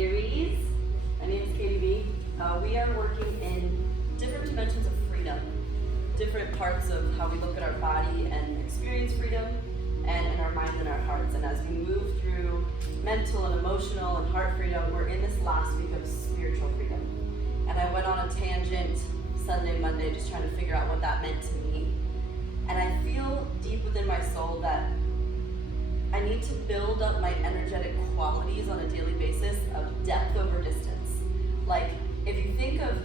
series. My name is Katie B. We are working in different dimensions of freedom, different parts of how we look at our body and experience freedom, and in our minds and our hearts. And as we move through mental and emotional and heart freedom, we're in this last week of spiritual freedom. And I went on a tangent Sunday, Monday, just trying to figure out what that meant to me. And I feel deep within my soul that I need to build up my energetic qualities on a daily basis of depth over distance. Like, if you think of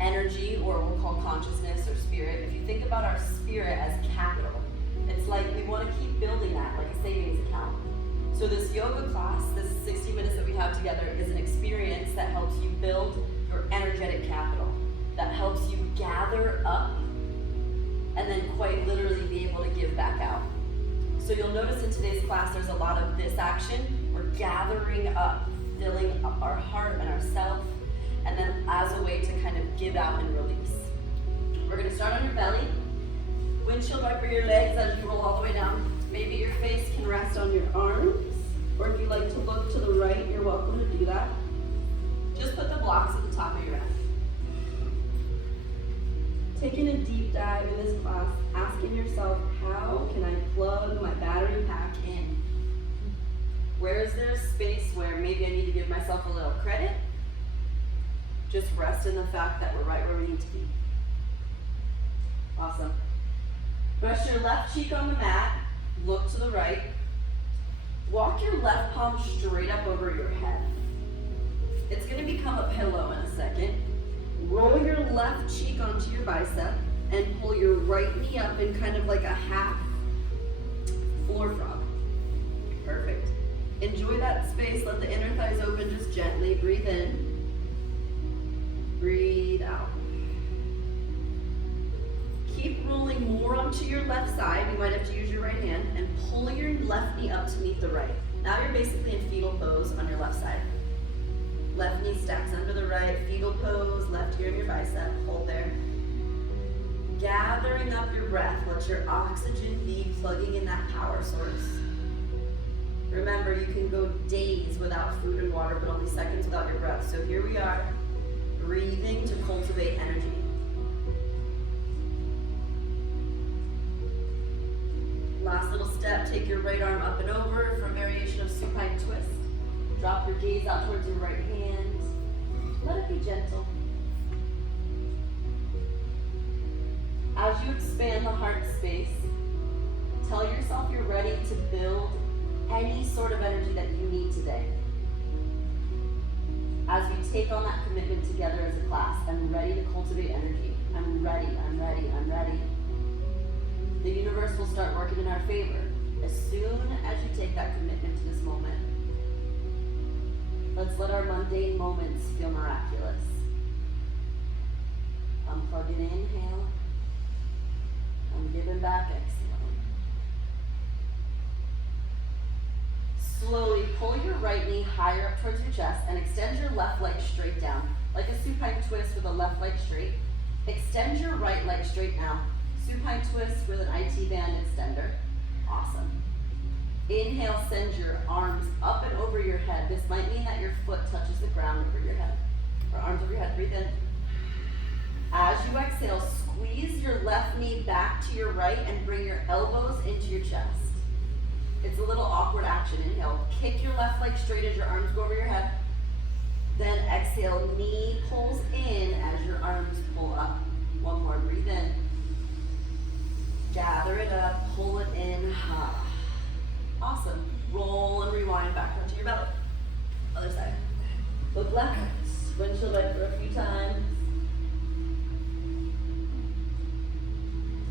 energy, or we'll call consciousness or spirit, if you think about our spirit as capital, it's like we want to keep building that like a savings account. So this yoga class, this 60 minutes that we have together, is an experience that helps you build your energetic capital, that helps you gather up and then quite literally be able to give back out. So you'll notice in today's class there's a lot of this action. We're gathering up, filling up our heart and ourself, and then as a way to kind of give out and release. We're going to start on your belly. Windshield wiper your legs as you roll all the way down. Maybe your face can rest on your arms, or if you like to look to the right, you're welcome to do that. Just put the blocks at the top of your mat. Taking a deep dive in this class, asking yourself, how can I plug my battery pack in? Where is there a space where maybe I need to give myself a little credit? Just rest in the fact that we're right where we need to be. Awesome. Rest your left cheek on the mat, look to the right. Walk your left palm straight up over your head. It's going to become a pillow in a second. Roll your left cheek onto your bicep and pull your right knee up in kind of like a half floor frog. Perfect. Enjoy that space. Let the inner thighs open just gently. Breathe in. Breathe out. Keep rolling more onto your left side. You might have to use your right hand and pull your left knee up to meet the right. Now you're basically in fetal pose on your left side. Left knee stacks under the right, fetal pose, left ear in your bicep, hold there. Gathering up your breath, let your oxygen be plugging in that power source. Remember, you can go days without food and water, but only seconds without your breath. So here we are, breathing to cultivate energy. Last little step, take your right arm up and over for a variation of supine twist. Drop your gaze out towards your right hand. Let it be gentle. As you expand the heart space, tell yourself you're ready to build any sort of energy that you need today. As we take on that commitment together as a class, I'm ready to cultivate energy. I'm ready, I'm ready, I'm ready. The universe will start working in our favor as soon as you take that commitment to this moment. Let's let our mundane moments feel miraculous. Unplugging, inhale. I'm giving back, exhaling. Slowly pull your right knee higher up towards your chest and extend your left leg straight down. Like a supine twist with a left leg straight. Extend your right leg straight now. Supine twist with an IT band extender. Awesome. Inhale, send your arms up and over your head. This might mean that your foot touches the ground over your head. Or arms over your head, breathe in. As you exhale, squeeze your left knee back to your right and bring your elbows into your chest. It's a little awkward action. Inhale, kick your left leg straight as your arms go over your head. Then exhale, knee pulls in as your arms pull up. One more, breathe in. Gather it up, pull it in. Awesome. Roll and rewind back onto your belly. Other side. Look left. Windshield wiper a few times.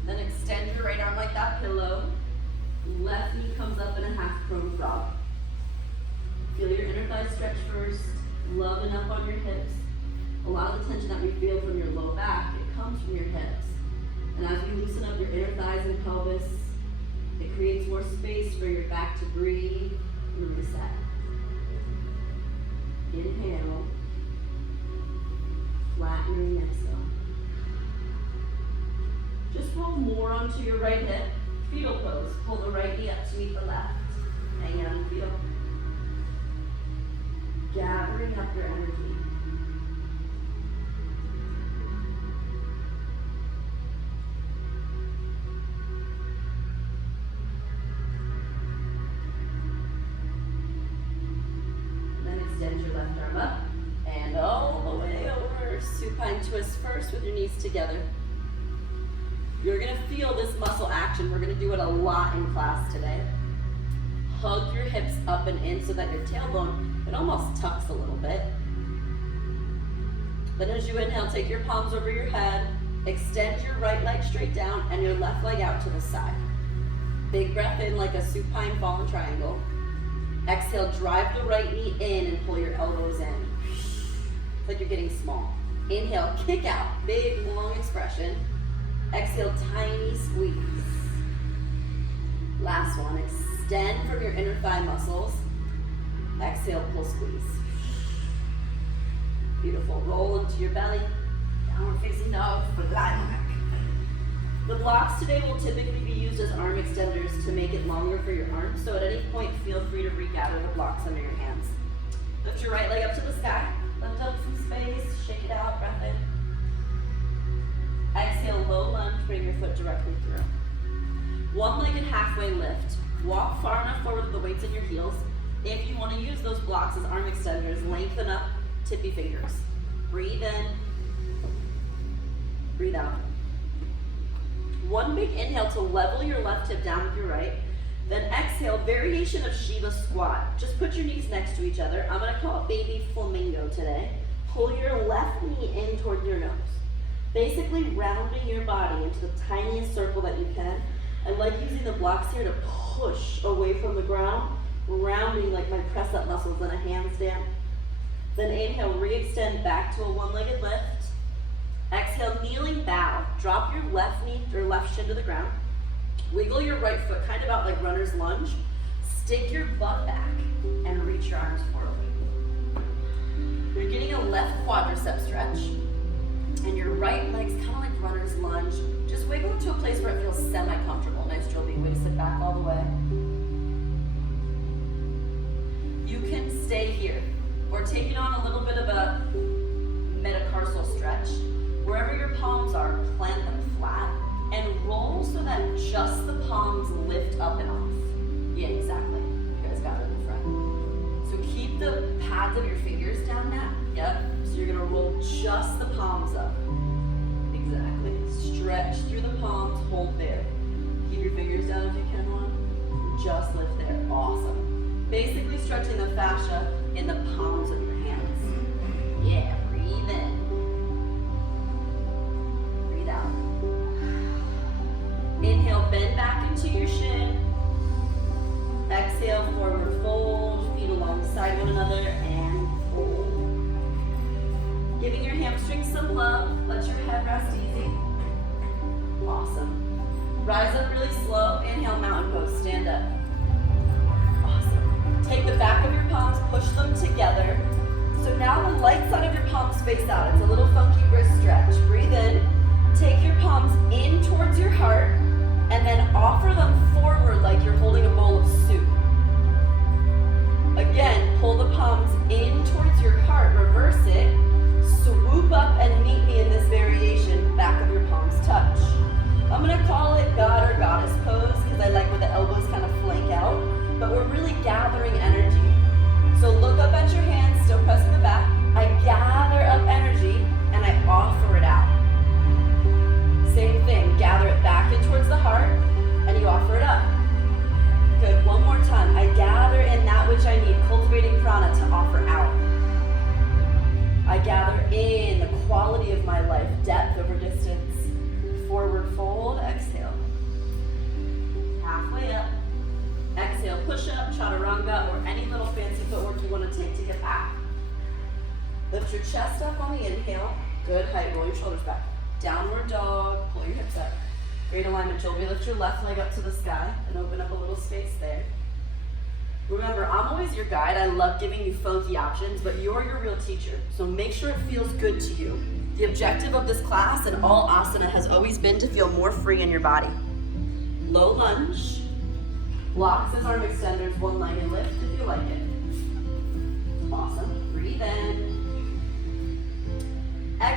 Then extend your right arm like that pillow. Left knee comes up in a half prone frog. Feel your inner thighs stretch first. Loving up on your hips. A lot of the tension that we feel from your low back, it comes from your hips. And as we loosen up your inner thighs and pelvis, it creates more space for your back to breathe and reset. Inhale. Flattening exhale. Just roll more onto your right hip. Fetal pose. Pull the right knee up to meet the left. Hang on, fetal. gathering up your energy. Extend your left arm up and all the way over. Supine twist first with your knees together. You're going to feel this muscle action. We're going to do it a lot in class today. Hug your hips up and in so that your tailbone, it almost tucks a little bit. Then as you inhale, take your palms over your head. Extend your right leg straight down and your left leg out to the side. Big breath in like a supine fallen triangle. Exhale, drive the right knee in and pull your elbows in. It's like you're getting small. Inhale, kick out, big long expression. Exhale, tiny squeeze. Last one, extend from your inner thigh muscles. Exhale, pull, squeeze. Beautiful, roll into your belly. Downward facing dog, fly back. The blocks today will typically be used as arm extenders to make it longer for your arms, so at any point feel free to regather the blocks under your hands. Lift your right leg up to the sky, lift up some space, shake it out, breath in. Exhale, low lunge, bring your foot directly through. One-legged halfway lift. Walk far enough forward with the weights in your heels. If you want to use those blocks as arm extenders, lengthen up, tippy fingers. Breathe in, breathe out. One big inhale to level your left hip down with your right. Then exhale, variation of Shiva squat. Just put your knees next to each other. I'm going to call it baby flamingo today. Pull your left knee in toward your nose. Basically rounding your body into the tiniest circle that you can. I like using the blocks here to push away from the ground, rounding like my press up muscles in a handstand. Then inhale, re-extend back to a one-legged lift. Exhale, kneeling bow. Drop your left knee or left shin to the ground. Wiggle your right foot kind of out like runner's lunge. Stick your butt back and reach your arms forward. You're getting a left quadricep stretch. And your right leg's kind of like runner's lunge. Just wiggle to a place where it feels semi-comfortable. Nice drill beat. Way to sit back all the way. You can stay here or take it on a little bit of a metatarsal stretch. Wherever your palms are, plant them flat and roll so that just the palms lift up and off. Yeah, exactly. You guys got it in the front. So keep the pads of your fingers down now. Yep. So you're gonna roll just the palms up. Exactly. Stretch through the palms, hold there. Keep your fingers down if you can one. Just lift there. Awesome. Basically stretching the fascia in the palms of your hands. Yeah, breathe in. Inhale, bend back into your shin. Exhale, forward fold, feet alongside one another, and fold. Giving your hamstrings some love. Let your head rest easy. Awesome. Rise up really slow. Inhale, mountain pose. Stand up. Awesome. Take the back of your palms, push them together. So now the light side of your palms face out. It's a little funky wrist stretch. Breathe in. Take your palms in towards your heart. And then offer them forward like you're holding a bowl of soup. Again, pull the palms in towards your heart, reverse it, swoop up and meet me in this variation, back of your palms touch. I'm gonna call it God or Goddess pose because I like where the elbows kind of flank out, but we're really gathering energy. So look up at your hands, still pressing the back. I gather up energy and I offer it out. Same thing, gather it back in towards the heart, and you offer it up. Good, one more time. I gather in that which I need, cultivating prana to offer out. I gather in the quality of my life, depth over distance. Forward fold, exhale. Halfway up. Exhale, push up, chaturanga, or any little fancy footwork you want to take to get back. Lift your chest up on the inhale. Good height, roll your shoulders back. Downward dog, pull your hips up. Great alignment, Joby. Lift your left leg up to the sky and open up a little space there. Remember, I'm always your guide. I love giving you funky options, but you're your real teacher. So make sure it feels good to you. The objective of this class and all asana has always been to feel more free in your body. Low lunge. Blocks as arm extenders, one-legged lift if you like it. Awesome.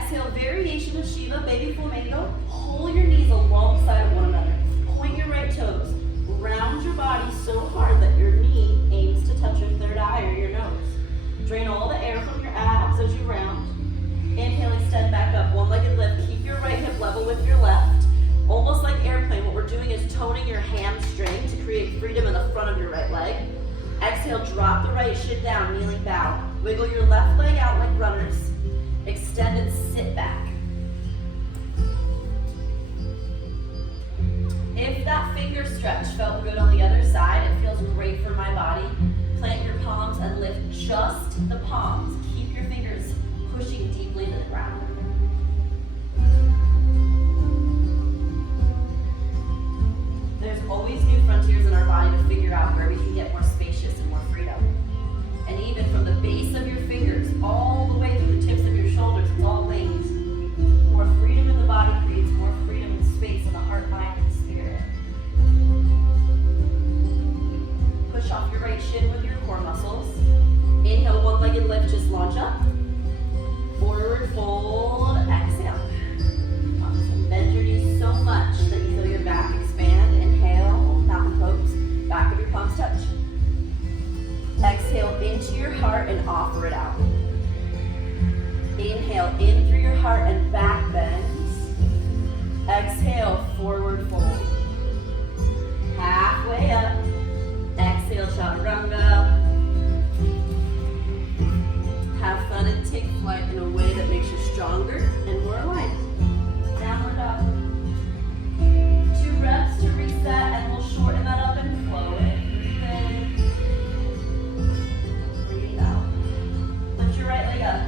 Exhale, variation of Shiva, baby flamingo. Pull your knees alongside of one another. Point your right toes. Round your body so hard that your knee aims to touch your third eye or your nose. Drain all the air from your abs as you round. Inhale, extend back up, one-legged lift. Keep your right hip level with your left. Almost like airplane, what we're doing is toning your hamstring to create freedom in the front of your right leg. Exhale, drop the right shin down, kneeling bow. Wiggle your left leg out like runners. Extend and sit back. If that finger stretch felt good on the other side, it feels great for my body. Plant your palms and lift just the palms. Keep your fingers pushing deeply to the ground. There's always new frontiers in our body to figure out where we can get more spacious and more freedom. And even from the base of your fingers all the way to the tips of your shoulders, it's all linked. More freedom in the body creates more freedom and space in the heart, mind, and spirit. Push off your right shin with your core muscles. Inhale, one-legged lift, just launch up. Forward fold, exhale. Awesome. Bend your knees so much that you feel your back expand. Inhale, mountain pose. Back of your palms touch. Exhale into your heart and offer it out. Inhale in through your heart and back bends. Exhale, forward fold. Halfway up. Exhale, chaturanga. Have fun and take flight in a way that makes you stronger and more aligned. Downward dog. 2 reps to reset, and we'll shorten that up and flow it. Breathe in. Breathe out. Lift your right leg up.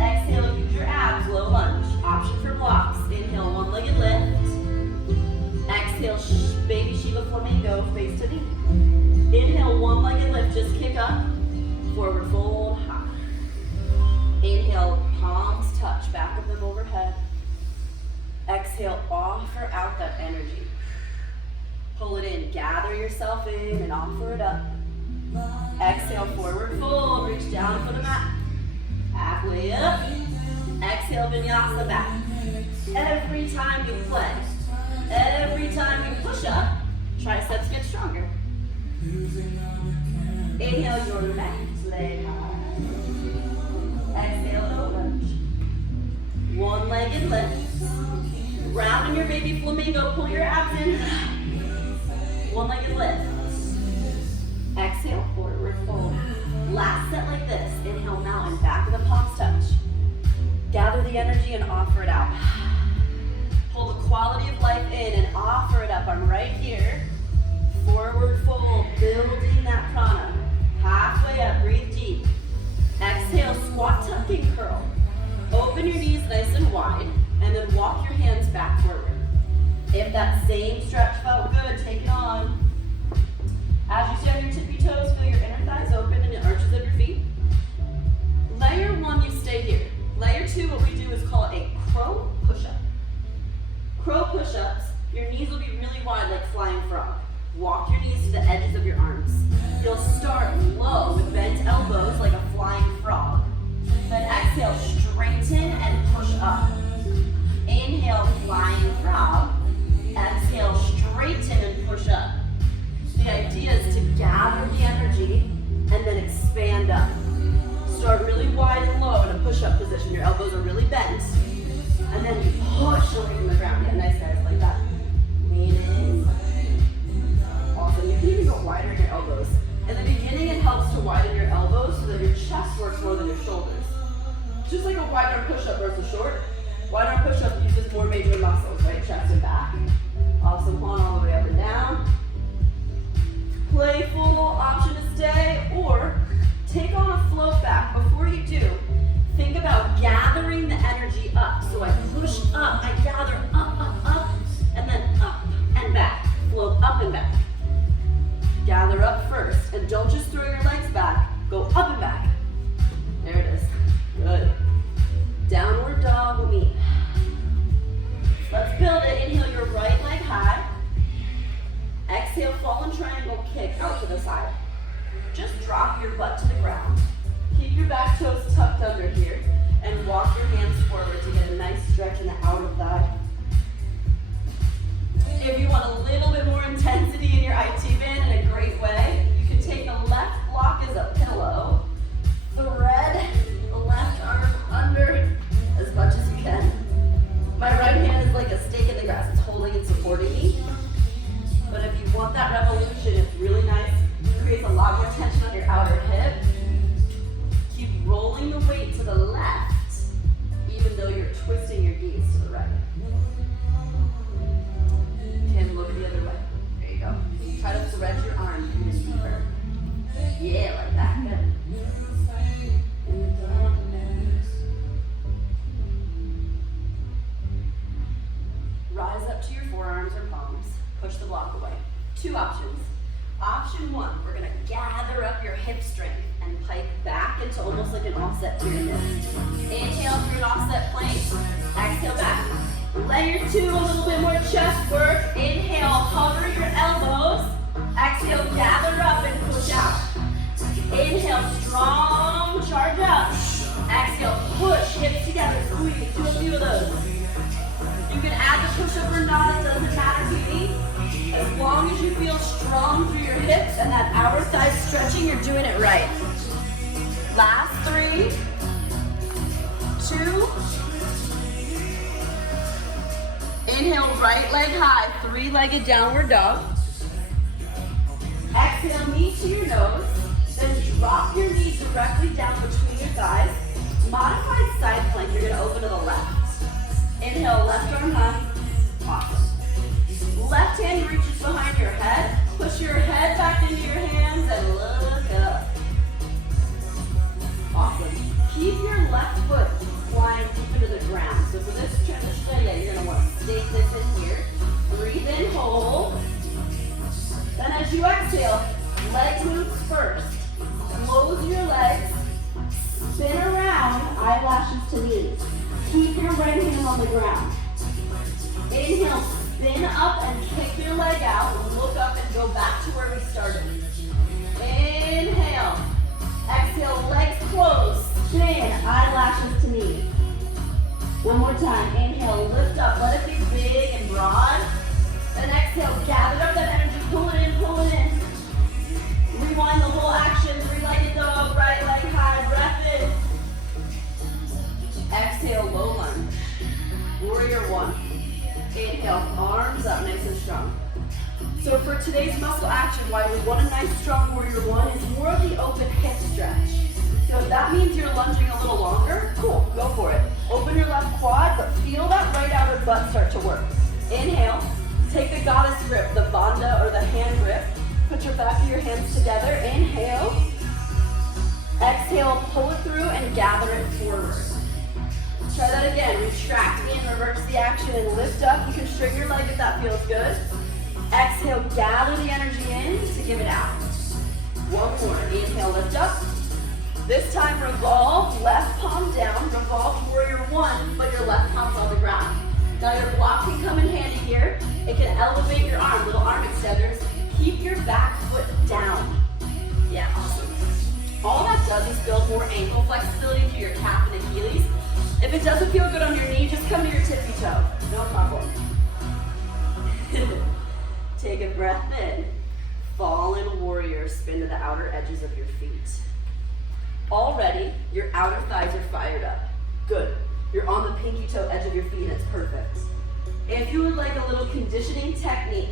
Exhale, use your abs, low lunge. Option for blocks. Inhale, one-legged lift. Exhale, baby Shiva flamingo, face to knee. Inhale, one-legged lift, just kick up. Forward fold, high. Inhale, palms touch, back of them overhead. Exhale, offer out that energy. Pull it in, gather yourself in and offer it up. Exhale, forward fold, reach down for the mat. Halfway up. Exhale, vinyasa back. Every time you play, every time you push up, triceps get stronger. Inhale your left leg high. Exhale, low lunge. One-legged lift. Round in your baby flamingo, pull your abs in. One-legged lift. Exhale, forward fold. Last set like this. Inhale, mountain, back of the palms touch. Gather the energy and offer it out. Pull the quality of life in and offer it up. I'm right here. Forward fold, building that prana. Halfway up, breathe deep. Exhale, squat, tuck, and curl. Open your knees nice and wide, and then walk your hands back forward. If that same stretch felt good, take it on. As you stand your tippy toes, feel your inner thighs open and the arches of your feet. Layer 1, you stay here. Layer 2, what we do is call a crow push-up. Crow push-ups, your knees will be really wide like flying frog. Walk your knees to the edges of your arms. You'll start low with bent elbows like a flying frog. Then exhale, straighten and push up. Inhale, flying frog. Exhale, straighten and push up. The idea is to gather the energy and then expand up. Start really wide and low in a push-up position. Your elbows are really bent. And then you push away from the ground. Yeah, nice guys, like that. Lean in. Awesome. You can even go wider in your elbows. In the beginning, it helps to widen your elbows so that your chest works more than your shoulders. Just like a wide arm push-up versus short. Wide arm push-up uses more major muscles, right? Chest and back. Awesome. Hold on all the way up and down. Playful, option to stay, or take on a float back. Before you do, think about gathering the energy up. So I push up, I gather up, and then up and back. Float up and back. Gather up first, and don't just throw your legs back. Go up and back. There it is. Good. Downward dog will meet. Let's build it. Inhale your right leg high. Exhale, fallen triangle kick out to the side. Just drop your butt to the ground. Keep your back toes tucked under here. And then walk your hands forward to get a nice stretch in the outer thigh. If you want a little bit more intensity in your IT band in a great way, you can take the left block as a pillow, thread the left arm under as much as you can. My right hand is like a stake in the grass. It's holding and supporting me. But if you want that revolution, it's really nice. It creates a lot more tension on your outer hip. Keep rolling the weight to the left, even though you're twisting your knees to the right. And look the other way. There you go. Try to thread your arm even deeper. Yeah, like that. Good. And down. Rise up to your forearms or palms. Push the block away. Two options. Option one, we're going to gather up your hip strength and pike back into almost like an offset pyramid. Inhale through an offset plank. Exhale back. Layer two, a little bit more chest work. Inhale, hover your elbows. Exhale, gather up and push out. Inhale, strong, charge up. Exhale, push, hips together, squeeze. Do a few of those. You can add the push-up or not, it doesn't matter to me. As long as you feel strong through your hips and that outer thigh stretching, you're doing it right. Last 3, 2. Inhale, right leg high, 3-legged downward dog. Exhale, knee to your nose. Then drop your knee directly down between your thighs. Modified side plank, you're gonna open to the left. Inhale, left arm high. Awesome. Left hand reaches behind your head. Push your head back into your hands and look up. Awesome. Keep your left foot flying deep into the ground. So for this transition idea, you're going to want to stake this in here. Breathe in, hold. Then as you exhale, leg moves first. Close your legs. Spin around, eyelashes to knees. Keep your right hand on the ground. Inhale, spin up and kick your leg out. Look up and go back to where we started. Inhale. Exhale, legs close. Spin, eyelashes to knees. One more time. Inhale, lift up. Let it be big and broad. Then exhale, gather up that energy. Pull it in, pull it in. Rewind the whole action. 3-legged dog, right leg high. Breath in. Exhale, low lunge. Warrior 1. Inhale, arms up, nice and strong. So for today's muscle action, why we want a nice strong warrior 1 is more of the open hip stretch. So if that means you're lunging a little longer, cool, go for it. Open your left quad, but feel that right outer butt start to work. Inhale, take the goddess grip, the bandha or the hand grip. Put your back of your hands together. Inhale. Exhale, pull it through and gather it forward. Try that again. Retract in, reverse the action, and lift up. You can straighten your leg if that feels good. Exhale, gather the energy in to give it out. One more. Inhale, lift up. This time, revolve, left palm down. Revolve warrior 1, but your left palm's on the ground. Now your block can come in handy here. It can elevate your arm, little arm extenders. Keep your back foot down. Yeah, awesome. All that does is build more ankle flexibility to your calf and Achilles. If it doesn't feel good on your knee, just come to your tippy toe. No problem. Take a breath in. Fallen warrior, spin to the outer edges of your feet. Already, your outer thighs are fired up. Good. You're on the pinky toe edge of your feet and it's perfect. If you would like a little conditioning technique,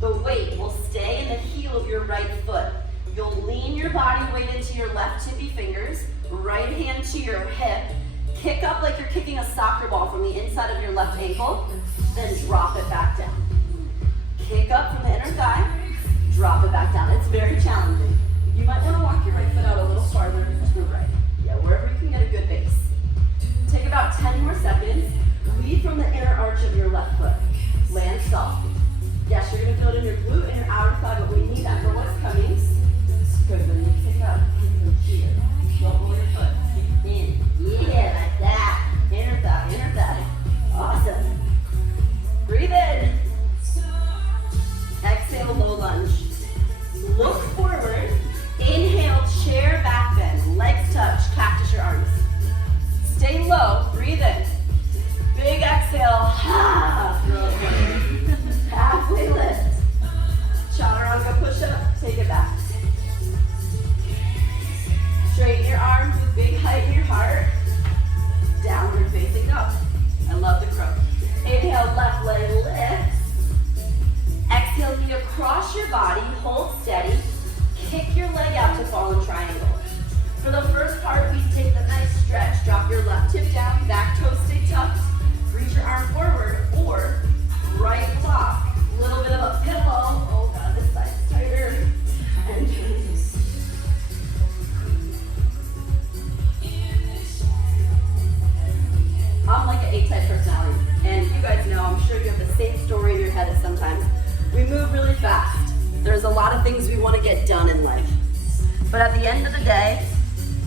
the weight will stay in the heel of your right foot. You'll lean your body weight into your left tippy fingers, right hand to your hip, kick up like you're kicking a soccer ball from the inside of your left ankle, then drop it back down. Kick up from the inner thigh, drop it back down. It's very challenging. You might want to walk your right foot out a little farther to the right. Yeah, wherever you can get a good base. Take about 10 more seconds. Lead from the inner arch of your left foot. Land soft. Yes, you're going to feel it in your glute and your outer thigh, but we need that for what's coming. Good, when you kick up, here. Don't roll your foot. Kick in. Yeah, like that. Inner thigh, inner thigh. Awesome. Breathe in. Exhale, low lunge. Look forward. Inhale, chair back bend. Legs Straighten your arms with big height in your heart. Downward facing dog. I love the crow. Inhale, left leg lifts. Exhale, knee across your body. Hold steady. Kick your leg out to fall in triangle. For the first part, we take the nice stretch. Drop your left hip down, back toes stay tucked. Reach your arm forward, or right block. A little bit of a pillow. Oh God, this side's tighter. And I'm like an A-type personality, and you guys know, I'm sure you have the same story in your head as sometimes. We move really fast. There's a lot of things we want to get done in life. But at the end of the day,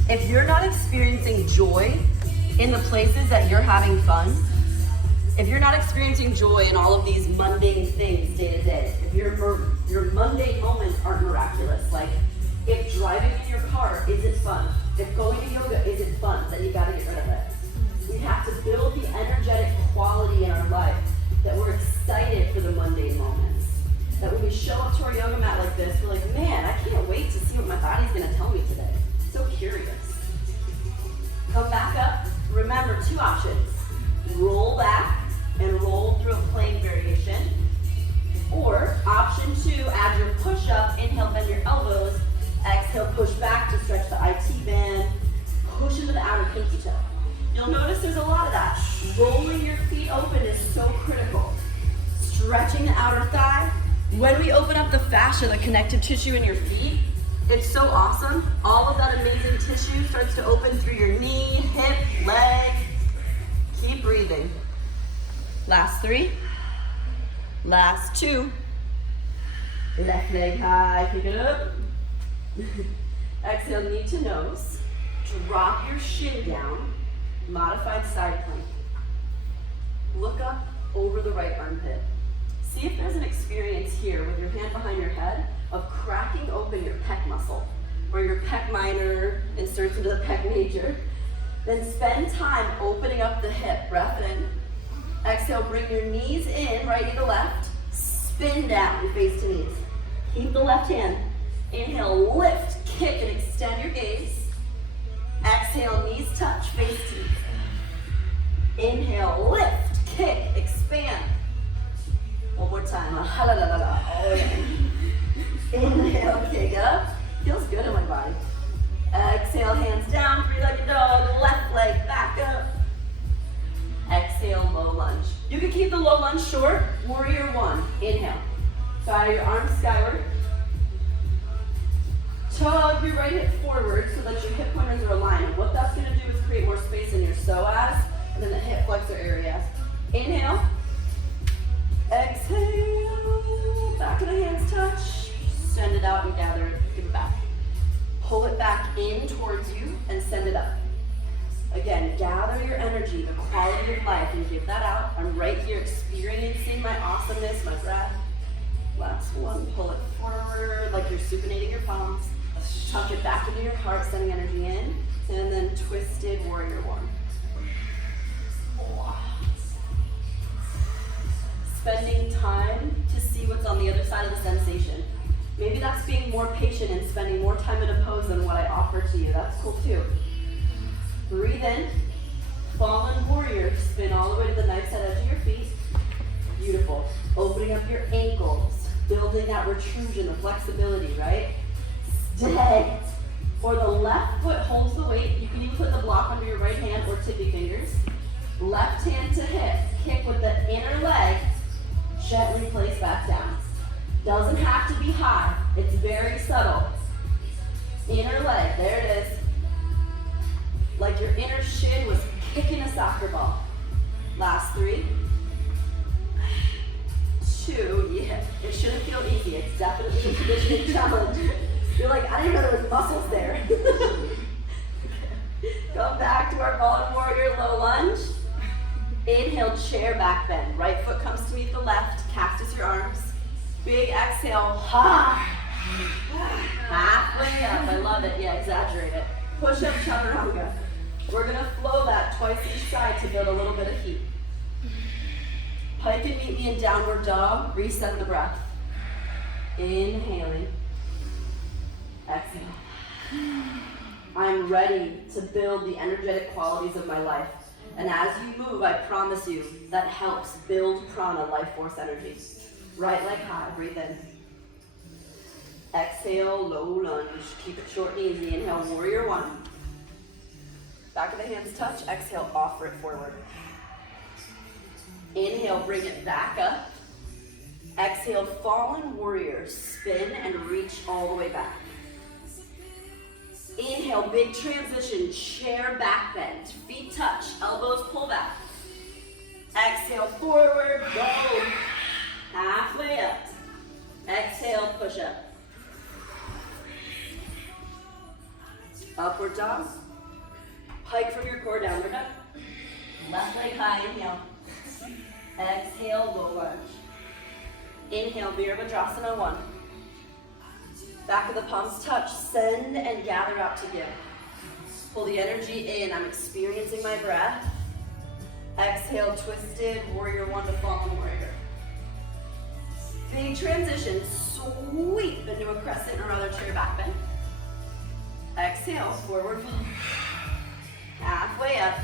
if you're not experiencing joy in the places that you're having fun, if you're not experiencing joy in all of these mundane things day to day, if your mundane moments aren't miraculous, like if driving in your car isn't fun, if going to yoga isn't fun, then you gotta get rid of it. We have to build the energetic quality in our life that we're excited for the mundane moments. That when we show up to our yoga mat like this, we're like, man, I can't wait to see what my body's gonna tell me today. So curious. Come back up. Remember, 2 options. Roll back and roll through a plank variation. Or option 2, add your push up. Inhale, bend your elbows. Exhale, push back to stretch the IT band. Push into the outer pinky toe. You'll notice there's a lot of that. Rolling your feet open is so critical. Stretching the outer thigh. When we open up the fascia, the connective tissue in your feet, it's so awesome. All of that amazing tissue starts to open through your knee, hip, leg. Keep breathing. Last 3. Last 2. Left leg high, pick it up. Exhale, knee to nose. Drop your shin down. Modified side plank. Look up over the right armpit. See if there's an experience here with your hand behind your head of cracking open your pec muscle, where your pec minor inserts into the pec major. Then spend time opening up the hip. Breath in. Exhale, bring your knees in, right knee to left. Spin down, face to knees. Keep the left hand. Inhale, lift, kick, and extend your gaze. Exhale, knees touch, face to knees. Inhale, lift, kick, expand. One more time. Oh, yeah. Inhale, kick up. Feels good in my body. Exhale, hands down, 3-legged dog. Left leg back up. Exhale, low lunge. You can keep the low lunge short. Warrior 1. Inhale. Fire your arms skyward. Tug your right hip forward so that your hip pointers are aligned. And what that's going to do is create more space in your psoas and then the hip flexor areas. Inhale. Exhale. Back of the hands touch. Send it out and gather it. Give it back. Pull it back in towards you and send it up. Again, gather your energy, the quality of life, and give that out. I'm right here experiencing my awesomeness, my breath. Last one. Pull it forward like you're supinating your palms. Tuck it back into your heart, sending energy in. And then twisted warrior 1. Spending time to see what's on the other side of the sensation. Maybe that's being more patient and spending more time in a pose than what I offer to you. That's cool too. Breathe in. Fallen warrior. Spin all the way to the knife side edge of your feet. Beautiful. Opening up your ankles. Building that protrusion, the flexibility, right? Stay. Or the left foot holds the weight. You can even put the block under your right hand or tippy fingers. Left hand to hip. Kick with the inner leg. Gently place back down. Doesn't have to be high. It's very subtle. Inner leg. There it is. Like your inner shin was kicking a soccer ball. Last 3. 2. Yeah. It shouldn't feel easy. It's definitely a conditioning challenge. You're like, I didn't know there was muscles there. Come back to our fallen warrior low lunge. Inhale, chair back bend. Right foot comes to meet the left. Cactus your arms. Big exhale. Halfway up. I love it. Yeah, exaggerate it. Push up chaturanga. We're going to flow that twice each side to build a little bit of heat. Pike and meet me in downward dog. Reset the breath. Inhaling. Exhale. I'm ready to build the energetic qualities of my life. And as you move, I promise you, that helps build prana, life force energy. Right leg high, breathe in. Exhale, low lunge. Keep it short and easy. Inhale, warrior one. Back of the hands touch. Exhale, offer it forward. Inhale, bring it back up. Exhale, fallen warrior. Spin and reach all the way back. Inhale, big transition, chair back bend. Feet touch, elbows pull back. Exhale, forward, go. Halfway up. Exhale, push up. Upward dog. Hike from your core, downward dog. Left leg high, inhale. Exhale, low lunge. Inhale, Virabhadrasana 1. Back of the palms touch, send and gather out to give. Pull the energy in, I'm experiencing my breath. Exhale, twisted, warrior 1 to fallen warrior. Big transition, sweep into a crescent or other chair back bend. Exhale, forward fold. Halfway up.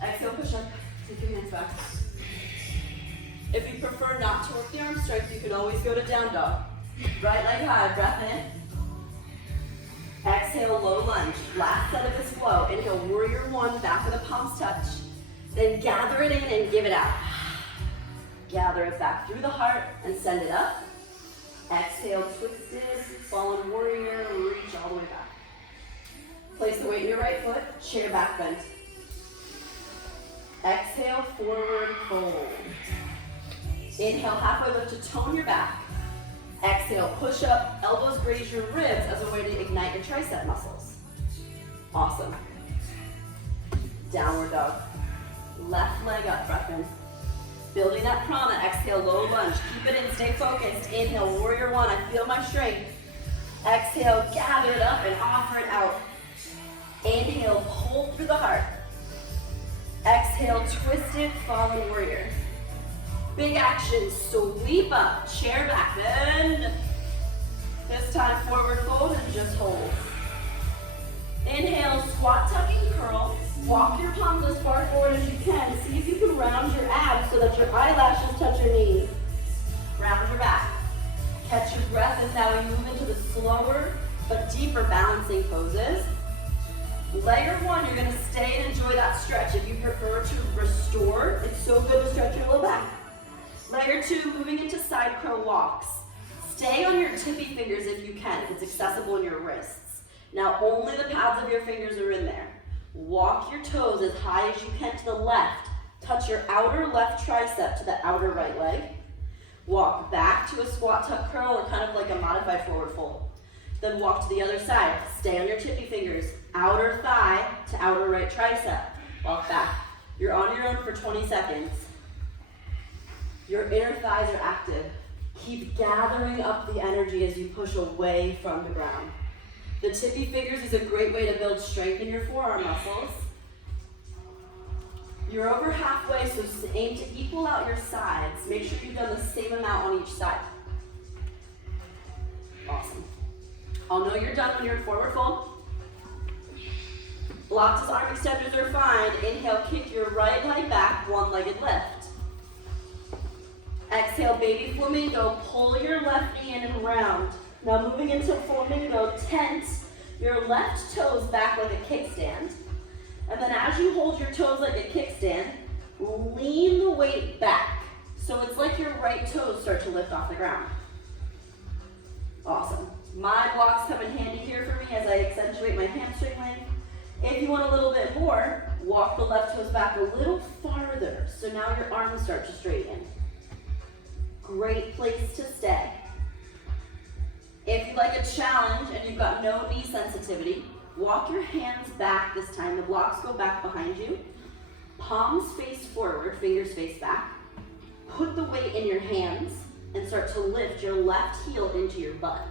Exhale, push up, take your hands back. If you prefer not to work the arm strength, you can always go to down dog. Right leg high, breath in. Exhale, low lunge. Last set of this flow. Inhale, warrior 1, back of the palms touch. Then gather it in and give it out. Gather it back through the heart and send it up. Exhale, twisted, fallen warrior, reach all the way back. Place the weight in your right foot, chair back bend. Exhale, forward fold. Inhale, halfway lift to tone your back. Exhale, push up, elbows graze your ribs as a way to ignite your tricep muscles. Awesome. Downward dog. Left leg up, breath in. Building that prana, exhale, low lunge. Keep it in, stay focused. Inhale, warrior 1, I feel my strength. Exhale, gather it up and offer it out. Inhale, pull through the heart. Exhale, twisted, fallen warrior. Big action, sweep up, chair back bend. This time forward fold and just hold. Inhale, squat, tuck, and curl. Walk your palms as far forward as you can. See if you can round your abs so that your eyelashes touch your knees. Round your back. Catch your breath as now we move into the slower but deeper balancing poses. Layer 1, you're gonna stay and enjoy that stretch. If you prefer to restore, it's so good to stretch your low back. Layer 2, moving into side crow walks. Stay on your tippy fingers if you can, if it's accessible in your wrists. Now only the pads of your fingers are in there. Walk your toes as high as you can to the left. Touch your outer left tricep to the outer right leg. Walk back to a squat, tuck, curl, or kind of like a modified forward fold. Then walk to the other side. Stay on your tippy fingers. Outer thigh to outer right tricep. Walk back. You're on your own for 20 seconds. Your inner thighs are active. Keep gathering up the energy as you push away from the ground. The tippy fingers is a great way to build strength in your forearm muscles. You're over halfway, so aim to equal out your sides. Make sure you've done the same amount on each side. Awesome. I'll know you're done when you're in forward fold. Blocks as arm extenders are fine. Inhale, kick your right leg back, one-legged lift. Exhale, baby flamingo, pull your left knee in and round. Now moving into flamingo, tense your left toes back like a kickstand. And then as you hold your toes like a kickstand, lean the weight back. So it's like your right toes start to lift off the ground. Awesome. My blocks come in handy here for me as I accentuate my hamstring length. If you want a little bit more, walk the left toes back a little farther. So now your arms start to straighten. Great place to stay. If you like a challenge and you've got no knee sensitivity, walk your hands back this time. The blocks go back behind you. Palms face forward, fingers face back. Put the weight in your hands and start to lift your left heel into your butt.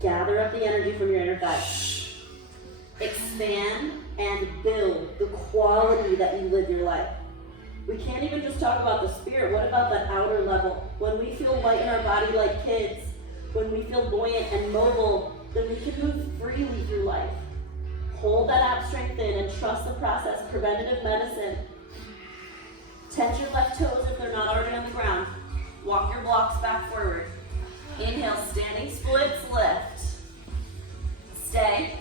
Gather up the energy from your inner thighs. Expand and build the quality that you live your life. We can't even just talk about the spirit. What about that outer level? When we feel light in our body like kids, When we feel buoyant and mobile, then we can move freely through life. Hold that ab strength in and trust the process. Preventative medicine. Tense your left toes if they're not already on the ground. Walk your blocks back forward. Inhale, standing splits, lift. Stay.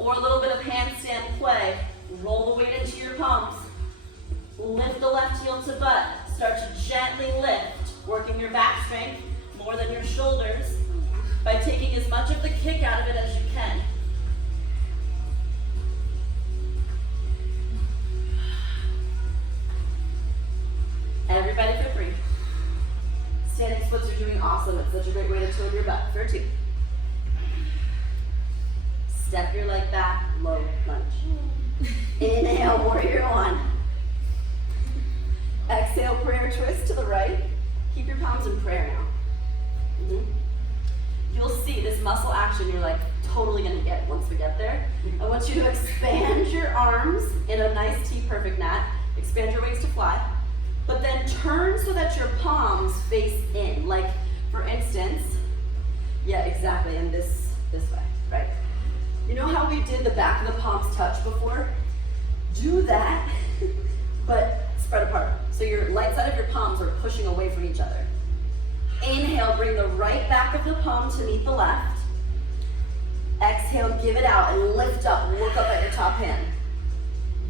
Or a little bit of handstand play. Roll the weight into your palms. Lift the left heel to butt. Start to gently lift, working your back strength more than your shoulders by taking as much of the kick out of it as you can. Everybody for 3. Standing splits are doing awesome. It's such a great way to tone your butt. For 2. Step your leg back, low lunge. Inhale, warrior 1. Exhale, prayer twist to the right. Keep your palms in prayer now. You'll see this muscle action you're like totally gonna get once we get there. I want you to expand your arms in a nice T perfect knot. Expand your wings to fly. But then turn so that your palms face in. Like, for instance, yeah, exactly, and this way, right? You know how we did the back of the palms touch before? Do that, but spread apart. So your light side of your palms are pushing away from each other. Inhale, bring the right back of the palm to meet the left. Exhale, give it out and lift up. Look up at your top hand.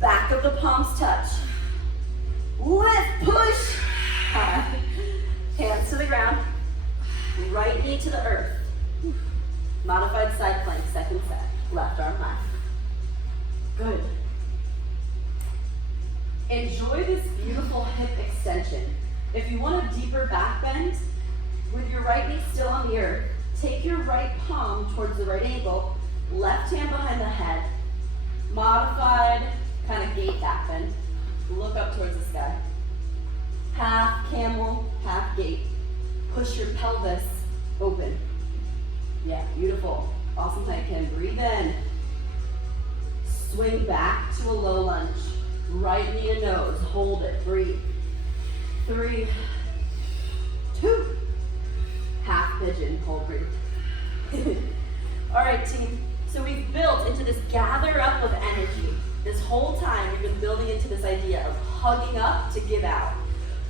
Back of the palms touch. Lift, push. Hands to the ground. Right knee to the earth. Modified side plank, second set. Left arm left. Good. Enjoy this beautiful hip extension. If you want a deeper back bend, with your right knee still on the earth, take your right palm towards the right ankle, left hand behind the head, modified kind of gate back bend. Look up towards the sky. Half camel, half gate. Push your pelvis open. Yeah, beautiful. Awesome plank can. Breathe in. Swing back to a low lunge. Right knee to nose. Hold it. Breathe. 3, 2. Half pigeon. Hold, breathe. All right, team. So we've built into this gather up of energy. This whole time we've been building into this idea of hugging up to give out.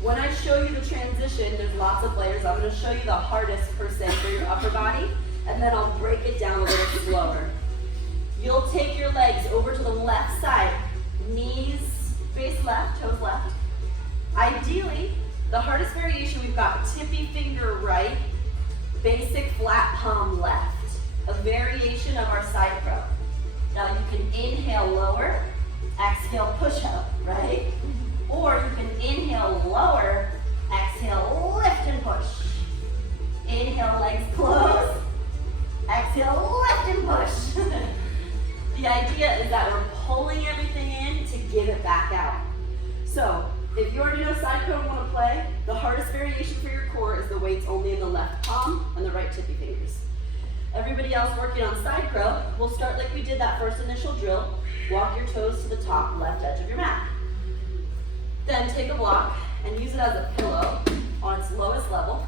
When I show you the transition, there's lots of layers. I'm going to show you the hardest per se for your upper body, and then I'll break it down a little slower. You'll take your legs over to the left side, knees face left, toes left. Ideally, the hardest variation we've got tippy finger right, basic flat palm left. A variation of our side crow. Now you can inhale lower, exhale push up, right? Or you can inhale lower, exhale lift and push. Inhale, legs close, exhale lift and push. The idea is that we're pulling everything in to give it back out. So if you already know side crow and want to play, the hardest variation for your core is the weights only in the left palm and the right tippy fingers. Everybody else working on side crow, we'll start like we did that first initial drill. Walk your toes to the top left edge of your mat. Then take a block and use it as a pillow on its lowest level.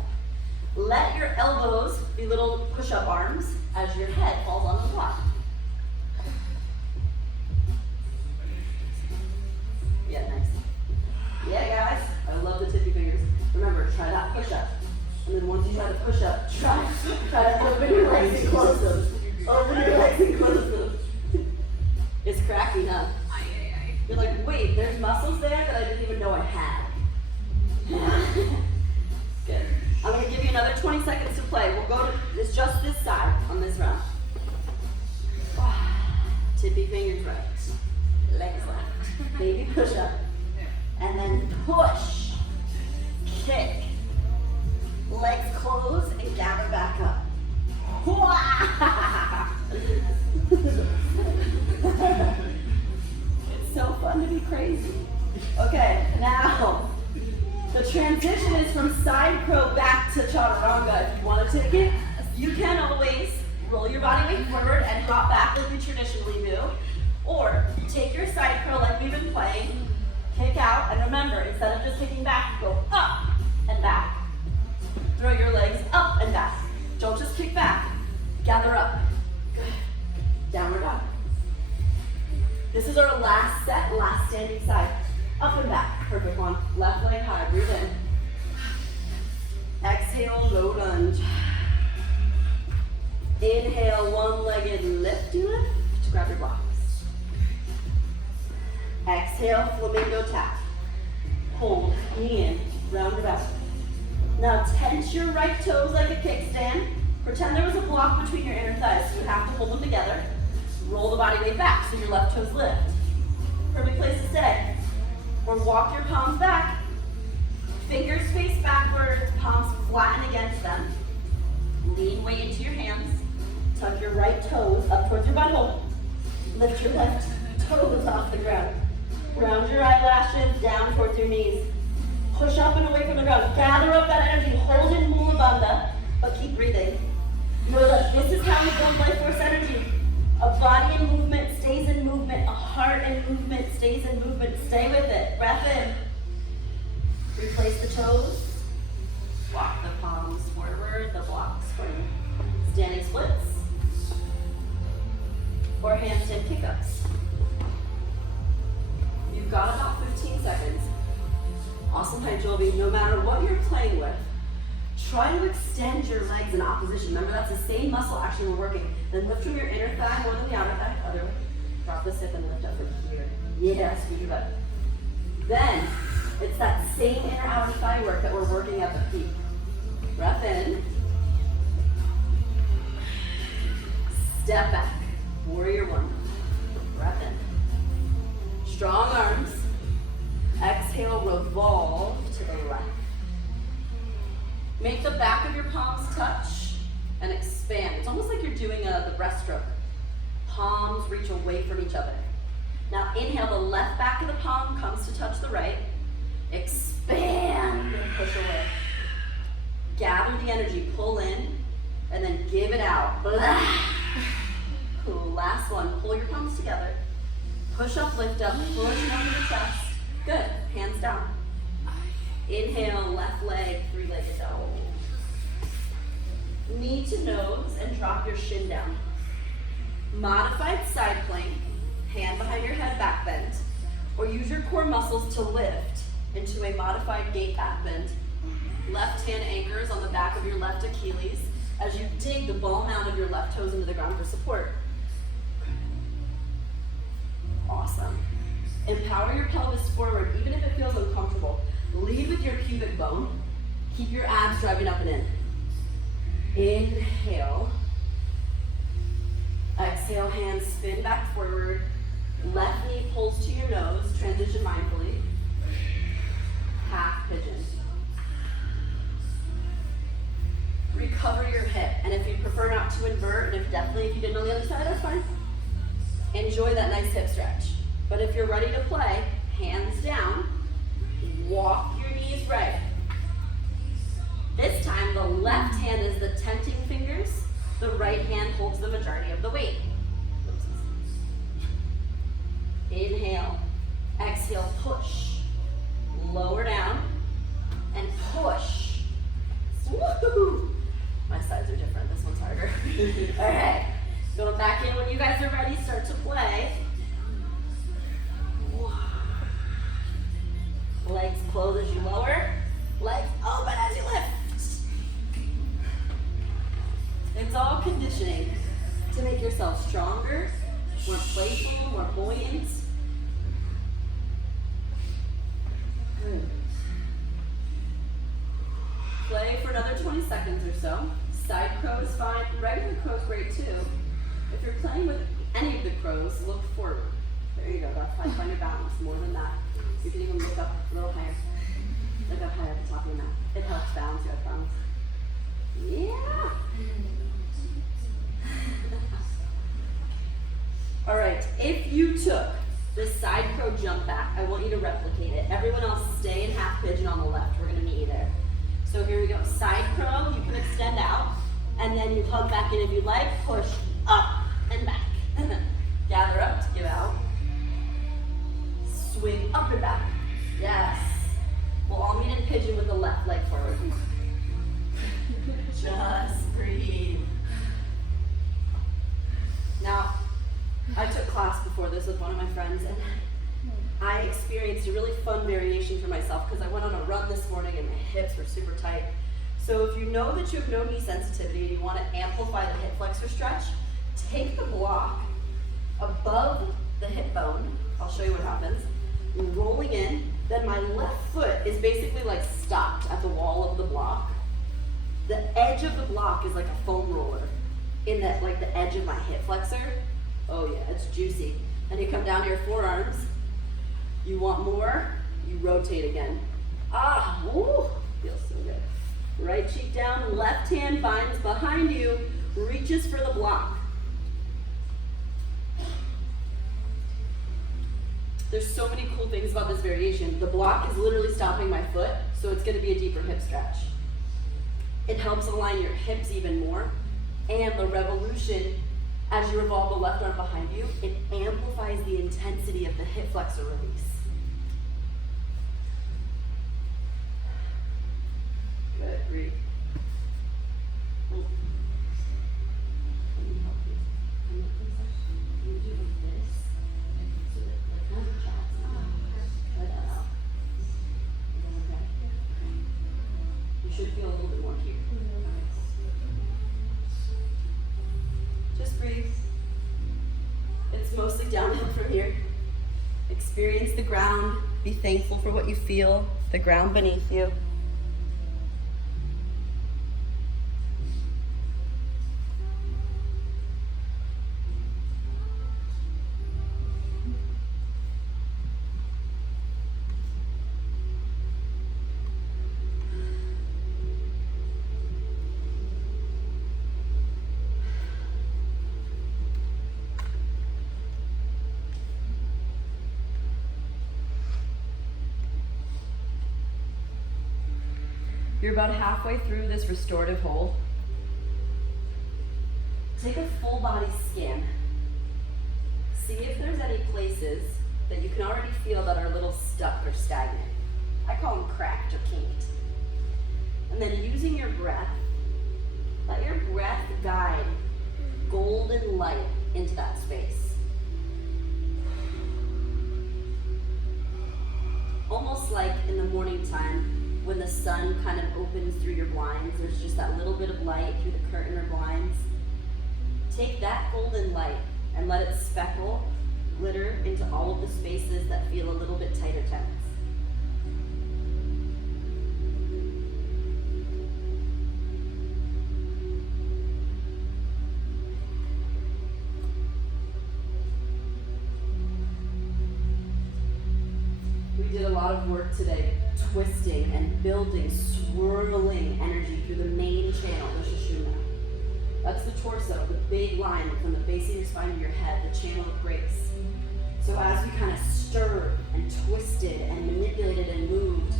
Let your elbows be little push-up arms as your head falls on the block. Yeah, nice. Yeah, guys, I love the tippy fingers. Remember, try that push-up. And then once you try to push up, try to open your legs and close them. Open your legs and close them. It's cracking up. You're like, wait, there's muscles there that I didn't even know I had. Good. I'm going to give you another 20 seconds to play. We'll go to, it's just this side on this round. Tippy fingers right. Legs left. Baby push up. And then push. Kick. Legs close and gather back up. It's so fun to be crazy. Okay, now the transition is from side crow back to chaturanga. If you want to take it, you can always roll your body weight forward and hop back like we traditionally do. Or take your side crow like we've been playing, kick out, and remember, instead of just kicking back, go up and back. Throw your legs up and back. Don't just kick back. Gather up. Good. Downward dog. This is our last set, last standing side. Up and back. Perfect one. Left leg high. Breathe in. Exhale, low lunge. Inhale, one-legged lift. You lift. Grab your blocks. Exhale, flamingo tap. Hold, knee in, round it out. Now tense your right toes like a kickstand. Pretend there was a block between your inner thighs, so you have to hold them together. Roll the body weight back so your left toes lift. Perfect place to stay. Or walk your palms back. Fingers face backwards, palms flatten against them. Lean weight into your hands. Tuck your right toes up towards your butthole. Lift your left toes off the ground. Round your eyelashes down towards your knees. Push up and away from the ground. Gather up that energy. Hold in Mula Bandha, but keep breathing. Know that this is how we build life force energy. A body in movement stays in movement. A heart in movement stays in movement. Stay with it. Breath in. Replace the toes. Walk the palms forward, the blocks forward. Standing splits. Or handstand kick-ups. You've got about 15 seconds. Awesome height, Joby. No matter what you're playing with, try to extend your legs in opposition. Remember, that's the same muscle actually we're working. Then lift from your inner thigh more than the outer thigh. Other way. Drop the hip and lift up from here. Yes, we do that. Then, it's that same inner outer thigh work that we're working at the peak. Breath in. Step back. Warrior one. Breath in. Strong arms. Exhale, revolve to the left. Make the back of your palms touch and expand. It's almost like you're doing the breaststroke. Palms reach away from each other. Now inhale, the left back of the palm comes to touch the right. Expand and push away. Gather the energy, pull in, and then give it out. Cool. Last one, pull your palms together. Push up, lift up, push down to the chest. Good, hands down. Inhale, left leg, three-legged dog. Knee to nose and drop your shin down. Modified side plank, hand behind your head, back bend. Or use your core muscles to lift into a modified gate back bend. Left hand anchors on the back of your left Achilles as you dig the ball mound of your left toes into the ground for support. Awesome. Empower your pelvis forward, even if it feels uncomfortable. Lead with your pubic bone. Keep your abs driving up and in. Inhale. Exhale, hands spin back forward. Left knee pulls to your nose. Transition mindfully. Half pigeon. Recover your hip. And if you prefer not to invert, and if you didn't on the other side, that's fine. Enjoy that nice hip stretch. But if you're ready to play, hands down, walk your knees right. This time, the left hand is the tenting fingers. The right hand holds the majority of the weight. Inhale. Exhale, push. Lower down and push. Woohoo! My sides are different. This one's harder. All right. Going back in when you guys are ready. Start to play. Legs close as you lower. Legs open as you lift. It's all conditioning to make yourself stronger, more playful, more buoyant. Good. Play for another 20 seconds or so. Side crow is fine. Regular crow is great too. If you're playing with any of the crows, look forward. There you go. That's how you find your balance. More than that. You can even look up a little higher. Look up higher at the top of your mat. It helps balance you, I promise. Yeah. All right. If you took the side crow jump back, I want you to replicate it. Everyone else stay in half pigeon on the left. We're going to meet you there. So here we go. Side crow, you can extend out. And then you hug back in if you like. Push up and back. Gather up to give out. Swing up and back. Yes. We'll all meet in pigeon with the left leg forward. Just breathe. class before this with one of my friends, and I experienced a really fun variation for myself because I went on a run this morning and my hips were super tight. So if you know that you have no knee sensitivity and you want to amplify the hip flexor stretch, take the block above the hip bone. I'll show you what happens. You're rolling in, then my left foot is basically like stopped at the wall of the block. The edge of the block is like a foam roller in that, like the edge of my hip flexor. Oh yeah, it's juicy. And you come down to your forearms. You want more, you rotate again. Ah, woo, feels so good. Right cheek down, left hand finds behind you, reaches for the block. There's so many cool things about this variation. The block is literally stopping my foot, so it's gonna be a deeper hip stretch. It helps align your hips even more, and the revolution, as you revolve the left arm behind you, it amplifies the intensity of the hip flexor release. Good, breathe. Let me help you. Can you do like this? So that like one chest. Try that out. Okay. You should feel a little bit more here. Just breathe. It's mostly downhill from here. Experience the ground. Be thankful for what you feel, the ground beneath you. You're about halfway through this restorative hold. Take a full body scan. See if there's any places that you can already feel that are a little stuck or stagnant. I call them cracked or kinked. And then using your breath, let your breath guide golden light into that space. Almost like in the morning time, when the sun kind of opens through your blinds, there's just that little bit of light through the curtain or blinds. Take that golden light and let it speckle, glitter into all of the spaces that feel a little bit tight or tense. We did a lot of work today twisting and building, swirling energy through the main channel, the Sushumna. That's the torso, the big line from the base of your spine to your head, the channel of grace. So as we kind of stirred and twisted and manipulated and moved,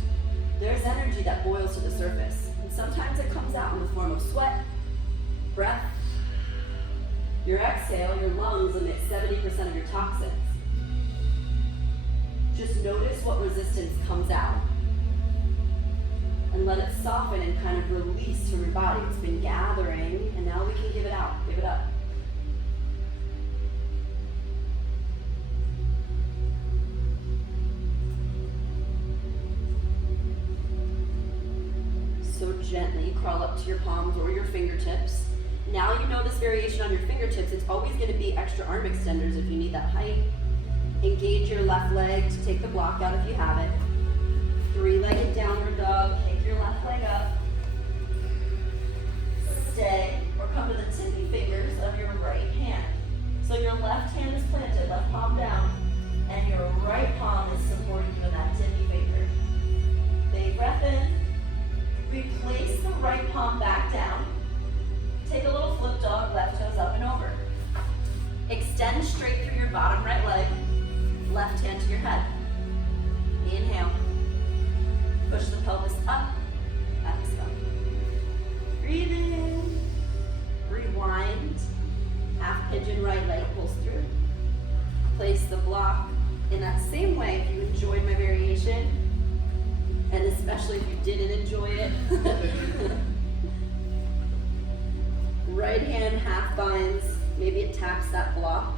there's energy that boils to the surface. And sometimes it comes out in the form of sweat, breath. Your exhale, your lungs emit 70% of your toxins. Just notice what resistance comes out. And let it soften and kind of release from your body. It's been gathering, and now we can give it out. Give it up. So gently crawl up to your palms or your fingertips. Now you know this variation on your fingertips. It's always going to be extra arm extenders if you need that height. Engage your left leg to take the block out if you have it. Three-legged downward dog. Kick your left leg up. Stay or come to the tippy fingers of your right hand. So your left hand is planted, left palm down, and your right palm is supporting you in that tippy finger. Big breath in. Replace the right palm back down. Take a little flip dog, left toes up and over. Extend straight through your bottom right leg, left hand to your head. Inhale. Push the pelvis up, exhale. Breathe in, rewind, half pigeon right leg pulls through. Place the block in that same way if you enjoyed my variation, and especially if you didn't enjoy it. Right hand half binds, maybe it taps that block.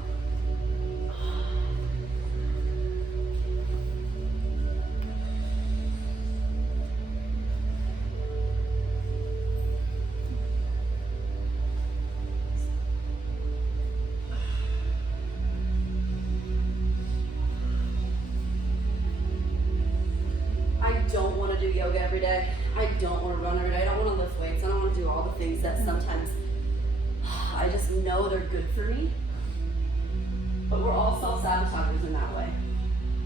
want to do yoga every day. I don't want to run every day. I don't want to lift weights. I don't want to do all the things that sometimes I just know they're good for me. But we're all self-sabotagers in that way.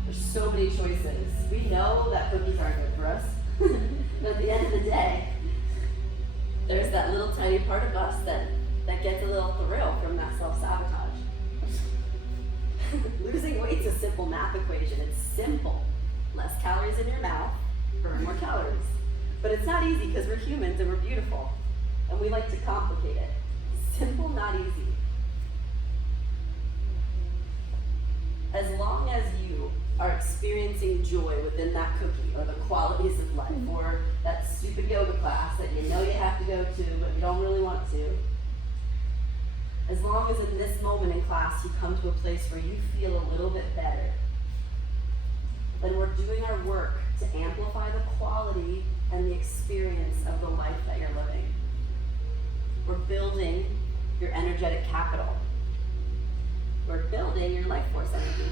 There's so many choices. We know that cookies aren't good for us. But at the end of the day, there's that little tiny part of us that gets a little thrill from that self-sabotage. Losing weight's a simple math equation. It's simple. Less calories in your mouth, burn more calories. But it's not easy because we're humans and we're beautiful. And we like to complicate it. Simple, not easy. As long as you are experiencing joy within that cookie or the qualities of life or that stupid yoga class that you know you have to go to but you don't really want to, as long as in this moment in class you come to a place where you feel a little bit better, then we're doing our work to amplify the quality and the experience of the life that you're living. We're building your energetic capital. We're building your life force energy.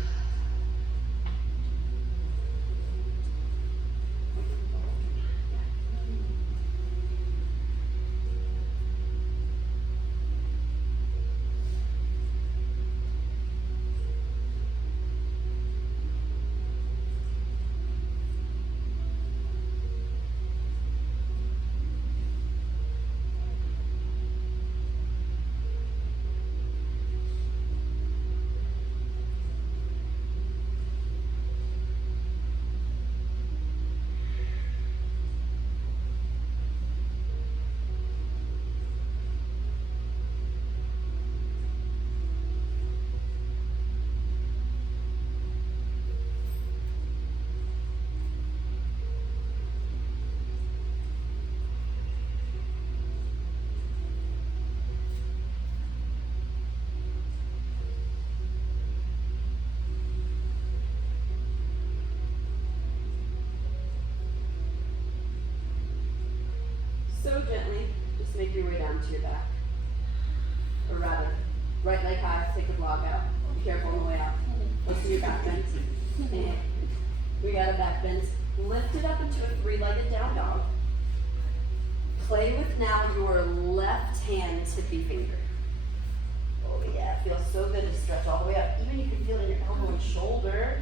So gently, just make your way down to your back. Or rather, right leg high, take the block out. Be careful on the way out. Let's do your back bend. And we got a back bend. Lift it up into a three-legged down dog. Play with now your left hand tippy finger. Oh yeah, it feels so good to stretch all the way up. Even you can feel it in your elbow and shoulder.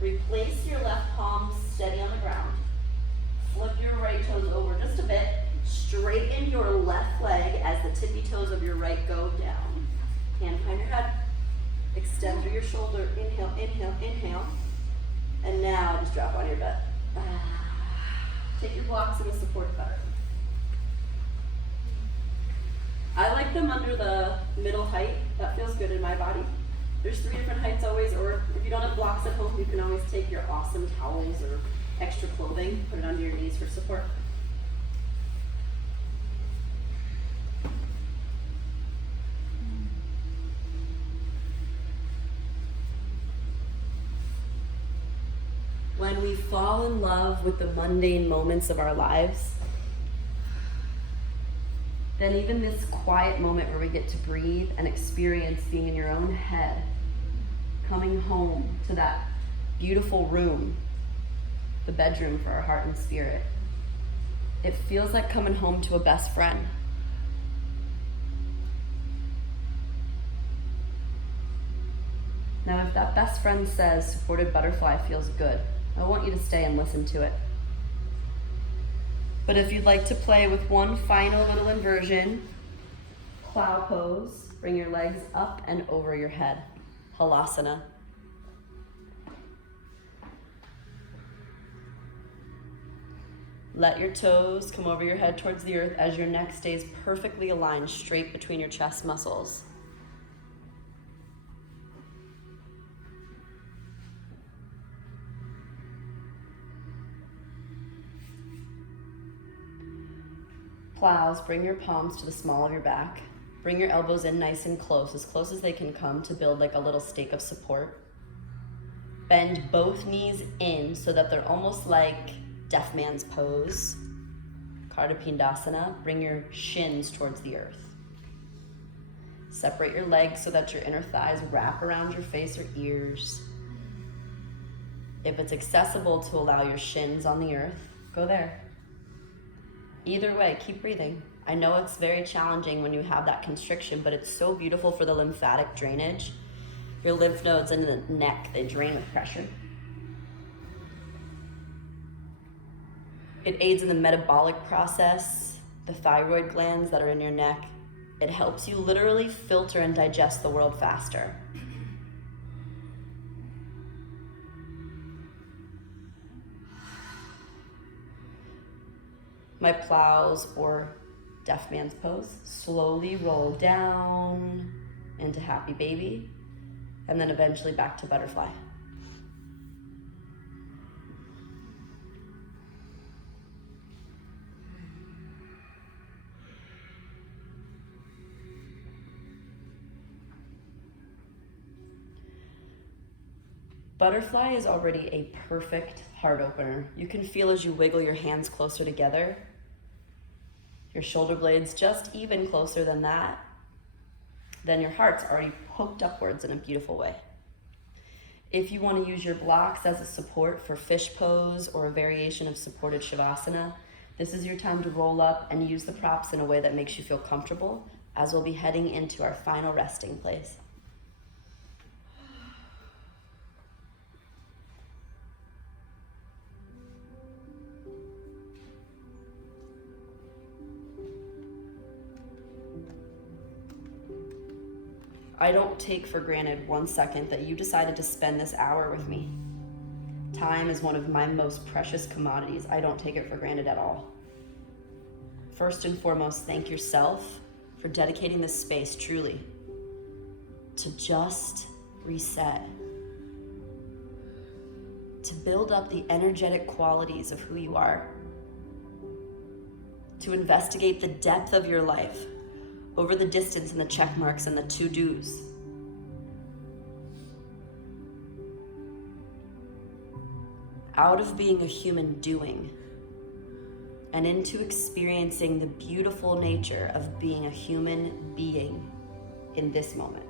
Replace your left palm steady on the ground. Flip your right toes over just a bit. Straighten your left leg as the tippy toes of your right go down. Hand behind your head. Extend through your shoulder. Inhale, inhale, inhale. And now just drop on your butt. Take your blocks in a support pattern. I like them under the middle height. That feels good in my body. There's 3 different heights always, or if you don't have blocks at home, you can always take your awesome towels or extra clothing, put it under your knees for support. When we fall in love with the mundane moments of our lives, then even this quiet moment where we get to breathe and experience being in your own head, coming home to that beautiful room, the bedroom for our heart and spirit. It feels like coming home to a best friend. Now, if that best friend says supported butterfly feels good, I want you to stay and listen to it. But if you'd like to play with one final little inversion, plow pose, bring your legs up and over your head, halasana. Let your toes come over your head towards the earth as your neck stays perfectly aligned straight between your chest muscles. Plows, bring your palms to the small of your back. Bring your elbows in nice and close as they can come to build like a little stake of support. Bend both knees in so that they're almost like deaf man's pose. Kardapindasana, bring your shins towards the earth. Separate your legs so that your inner thighs wrap around your face or ears. If it's accessible to allow your shins on the earth, go there. Either way, keep breathing. I know it's very challenging when you have that constriction, but it's so beautiful for the lymphatic drainage. Your lymph nodes in the neck, they drain with pressure. It aids in the metabolic process, the thyroid glands that are in your neck. It helps you literally filter and digest the world faster. My plows or deaf man's pose, slowly roll down into happy baby, and then eventually back to butterfly. Butterfly is already a perfect heart opener. You can feel as you wiggle your hands closer together, your shoulder blades just even closer than that, then your heart's already poked upwards in a beautiful way. If you want to use your blocks as a support for fish pose or a variation of supported Shavasana, this is your time to roll up and use the props in a way that makes you feel comfortable, as we'll be heading into our final resting place. I don't take for granted 1 second that you decided to spend this hour with me. Time is one of my most precious commodities. I don't take it for granted at all. First and foremost, thank yourself for dedicating this space truly to just reset, to build up the energetic qualities of who you are, to investigate the depth of your life over the distance and the check marks and the to-dos. Out of being a human doing and into experiencing the beautiful nature of being a human being in this moment.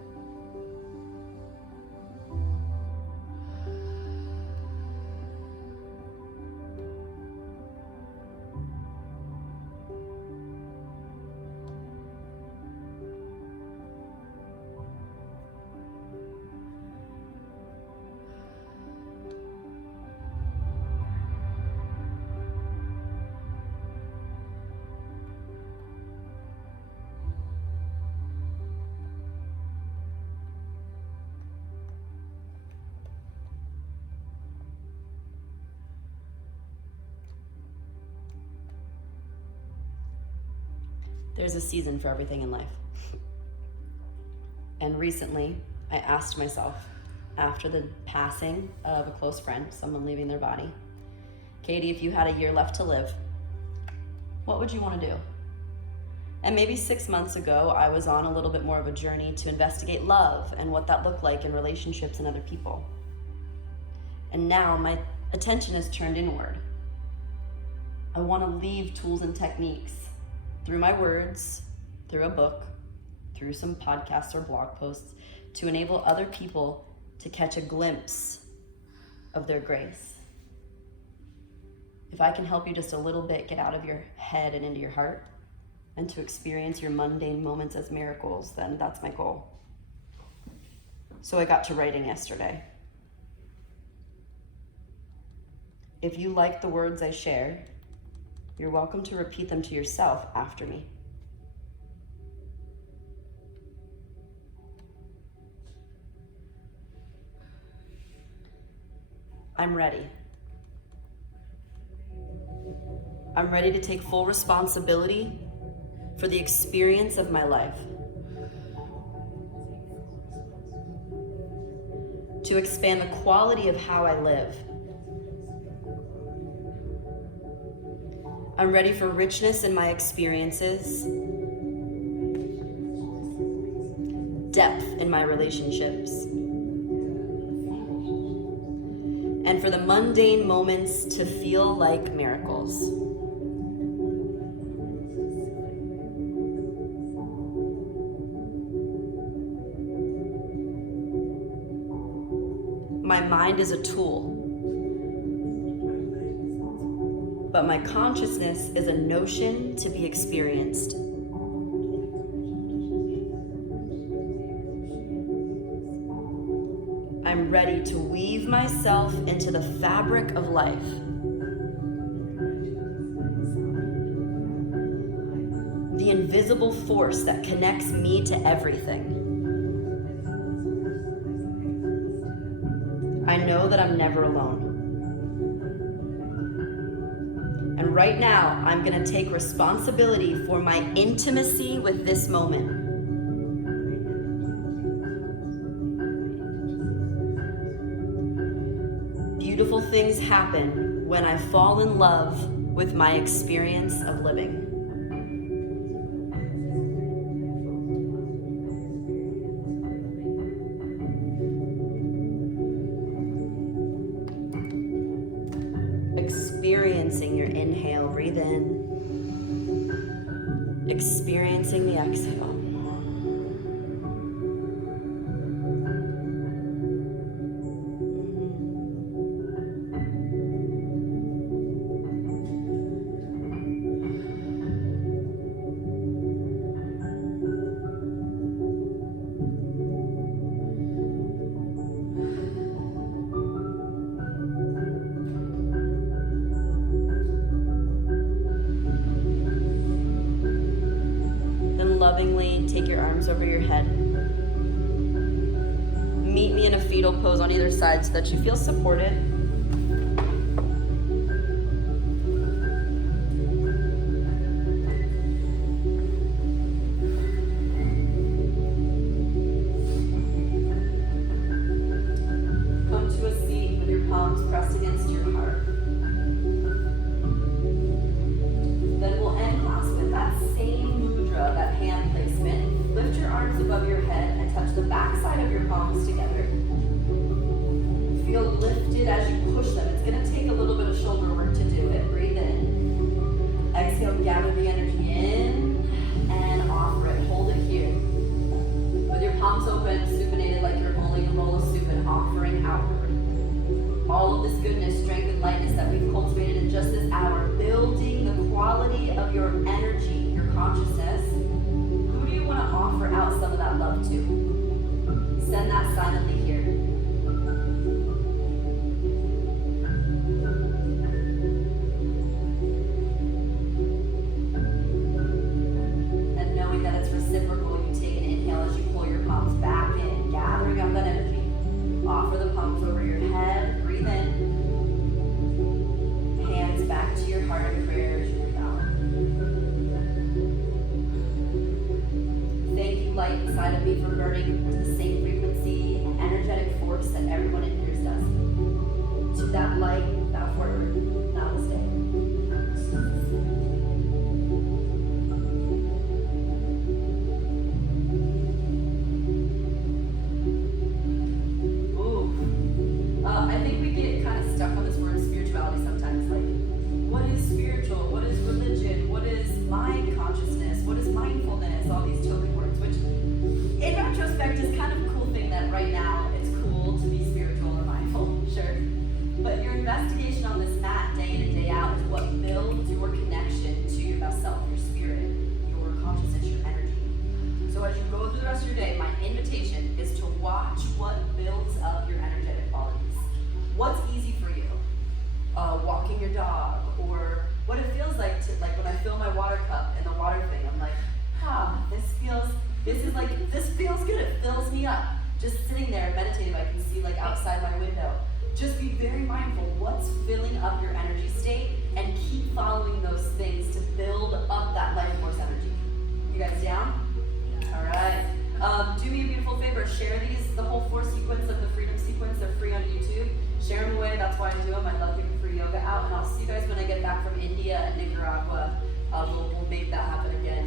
There's a season for everything in life. And recently, I asked myself, after the passing of a close friend, someone leaving their body, Katie, if you had a year left to live, what would you want to do? And maybe 6 months ago, I was on a little bit more of a journey to investigate love and what that looked like in relationships and other people. And now my attention is turned inward. I want to leave tools and techniques through my words, through a book, through some podcasts or blog posts, to enable other people to catch a glimpse of their grace. If I can help you just a little bit get out of your head and into your heart, and to experience your mundane moments as miracles, then that's my goal. So I got to writing yesterday. If you like the words I shared, you're welcome to repeat them to yourself after me. I'm ready. I'm ready to take full responsibility for the experience of my life. To expand the quality of how I live. I'm ready for richness in my experiences, depth in my relationships, and for the mundane moments to feel like miracles. My mind is a tool. but my consciousness is a notion to be experienced. I'm ready to weave myself into the fabric of life. The invisible force that connects me to everything. I know that I'm never alone. And right now, I'm gonna take responsibility for my intimacy with this moment. Beautiful things happen when I fall in love with my experience of living. Experiencing your inhale, breathe in. Experiencing the exhale. Lovingly take your arms over your head. Meet me in a fetal pose on either side so that you feel supported. Come to a seat with your palms pressed against your heart. Then we'll end class with that same that hand placement. Lift your arms above your head and touch the back side of your palms together. Feel lifted as you push them. It's going to take a little bit of shoulder work to do it. Breathe in. Exhale, gather the energy in and offer it. Hold it here. With your palms open, supinated like you're holding a bowl of soup and offering outward. All of this goodness, strength, and lightness that we've cultivated in just this hour, building the quality of your energy, consciousness. Who do you want to offer out some of that love to? Send that silently here. And knowing that it's reciprocal, you take an inhale as you pull your palms back in, gathering up that energy. Offer the palms over your head. Breathe in. Hands back to your heart in prayer as you breathe out. Thank you, light inside of me, for burning to the same frequency and energetic force that everyone in here does. To that light, bow forward. Namaste. Ooh. I think we get kind of stuck on this word spirituality sometimes. Like, what is spiritual? What is religion? What is mind consciousness? What is mindfulness? All these token words, which in retrospect is kind of a cool thing that right now it's cool to be spiritual or mindful, sure. But your investigation on this mat day in and day out is what builds your connection to your best self, your spirit, your consciousness, your energy. So as you go through the rest of your day, my invitation is to watch what builds up your energetic qualities. What's easy for you? Walking your dog, or what it feels like to, like when I fill my water cup in the water thing, I'm like, this feels good, it fills me up. Just sitting there meditating, I can see like outside my window. Just be very mindful what's filling up your energy state and keep following those things to build up that life force energy. You guys down? All right. Do me a beautiful favor, share the whole 4 sequence of the freedom sequence. They're free on YouTube. Share them away, that's why I do them. I love giving free yoga out, and I'll see you guys when I get back from India and Nicaragua. We'll make that happen again.